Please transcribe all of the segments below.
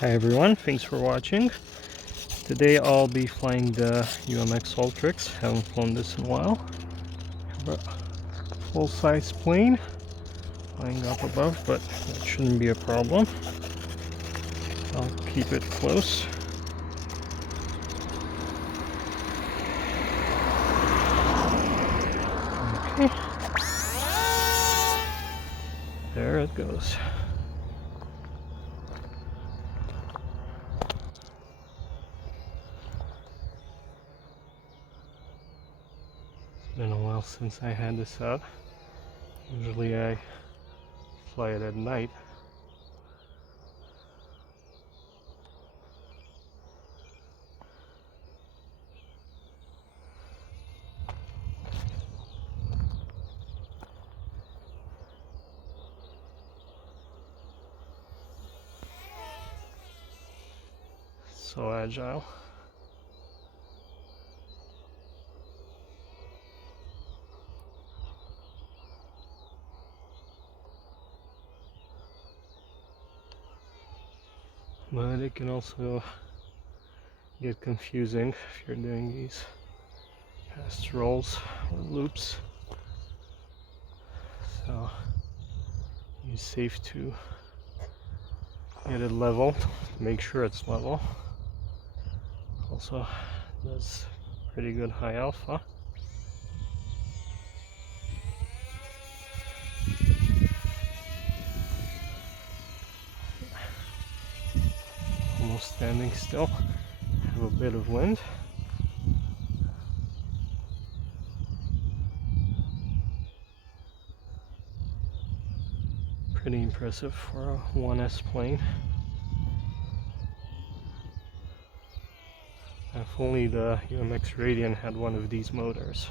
Hi everyone, thanks for watching. Today I'll be flying the UMX Ultrix. Haven't flown this in a while. Have a full-size plane flying up above, but that shouldn't be a problem. I'll keep it close. Okay. There it goes. It's been a while since I had this out. Usually I fly it at night. So agile. But it can also get confusing if you're doing these fast rolls or loops. So it's safe to get it level, make sure it's level. Also does pretty good high alpha. Almost standing still, have a bit of wind. Pretty impressive for a 1S plane. If only the UMX Radian had one of these motors,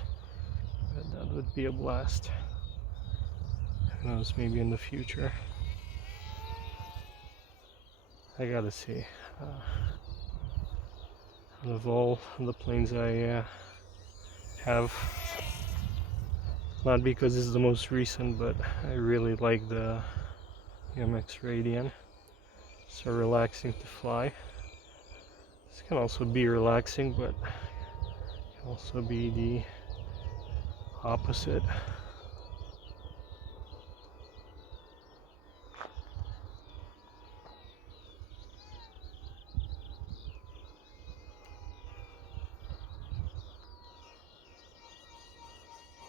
that would be a blast. Who knows, maybe in the future. I gotta say, out of all the planes I have, not because this is the most recent, but I really like the UMX Radian. So relaxing to fly. This can also be relaxing, but can also be the opposite.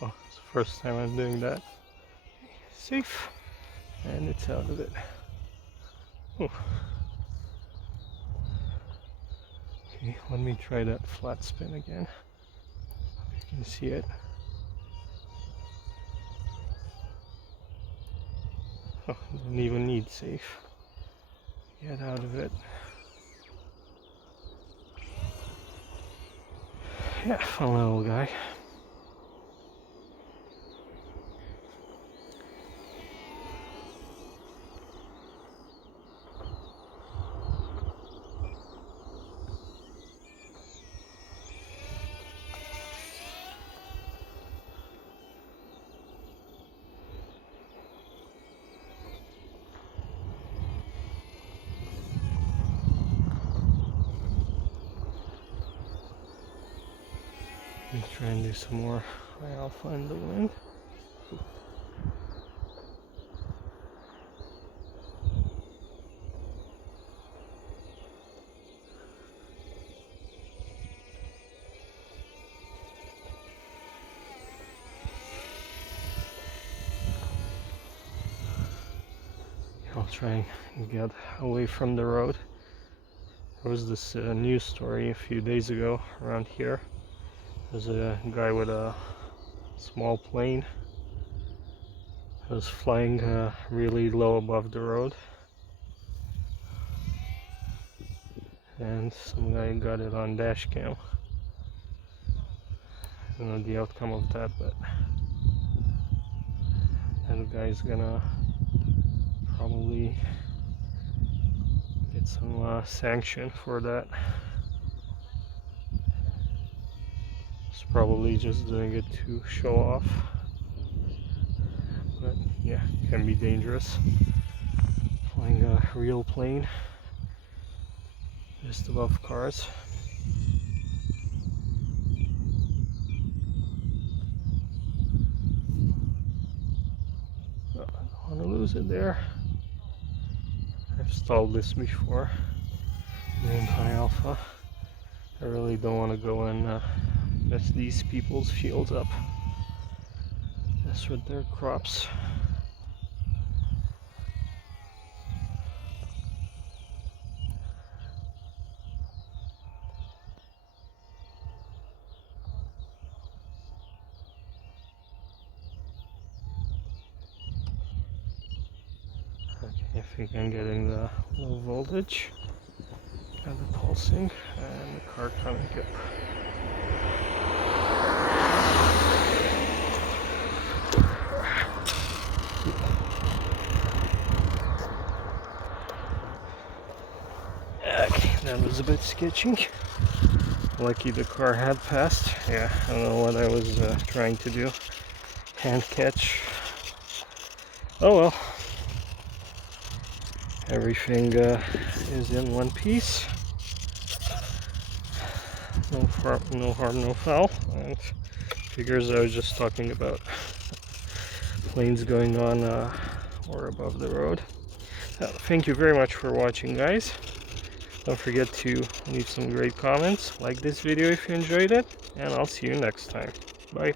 Oh, it's the first time I'm doing that. Safe, and it's out of it. Oh. Okay, let me try that flat spin again. You can see it. Oh, didn't even need safe. Get out of it. Yeah, fun little guy. Let me try and do some more high alpha in the wind. I'll try and get away from the road. There was this news story a few days ago around here. There's a guy with a small plane. It was flying really low above the road. And some guy got it on dash cam. I don't know the outcome of that, but that guy's gonna probably get some sanction for that. He's probably just doing it to show off, but yeah, can be dangerous flying a real plane just above cars. I don't want to lose it there. I've stalled this before in high alpha. I really don't want to go and mess these people's fields up. Mess with their crops. Okay, I think I'm getting the low voltage and the pulsing and the car coming up. Okay, that was a bit sketchy. Lucky the car had passed. Yeah, I don't know what I was trying to do. Hand catch. Oh well. Everything is in one piece. No harm, no foul. And figures I was just talking about planes going on or above the road. Thank you very much for watching, guys. Don't forget to leave some great comments. Like this video if you enjoyed it, and I'll see you next time. Bye.